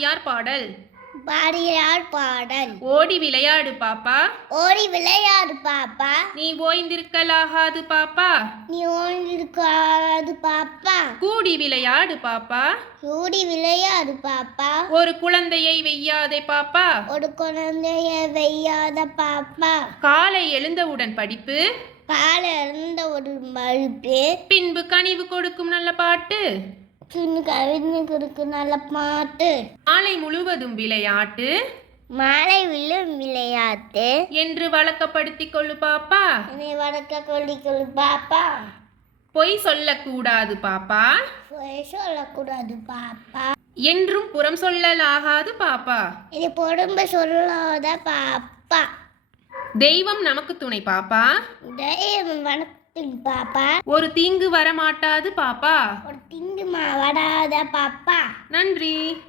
பாரதியார் பாடல்? பாடியார் பாடல். ஓடி விளையாடு பாப்பா. ஓடி விளையாடு பாப்பா. நீ ஓய்ந்திருக்கலாகாது பாப்பா. நீ ஓடிருக்காது பாப்பா. கூடி விளையாடு பாப்பா. ஓடி விளையாடு பாப்பா. ஒரு குழந்தையை வெய்யாதே பாப்பா. ஒரு குழந்தைய வெய்யாத பாப்பா. காலை எழுந்தவுடன் படிப்பு. இருந்த ஒரு மழுப்பு பின்பு கனிவு கொடுக்கும் நல்ல பாட்டு. சின்ன கவிஞருக்கு நல்ல பாட்டு. மாலை முழுவதும் விளையாட்டு. மாலை விழும் விளையாட்டு. என்று வழக்கப்படுத்திக் கொள்ளு பாப்பா. என்னை வடக்க கொள்ளிக்கொள்ளு பாப்பா. பொய் சொல்லக்கூடாது பாப்பா. பொய் சொல்லக்கூடாது பாப்பா. என்றும் புறம் சொல்லலாகாது பாப்பா. இது பொறும்ப சொல்லாத பாப்பா. தெய்வம் நமக்கு துணை பாப்பா. தெய்வம் வணக்கம் பாப்பா. ஒரு தீங்கு வரமாட்டாது பாப்பா. ஒரு திங்கு வராத பாப்பா. நன்றி.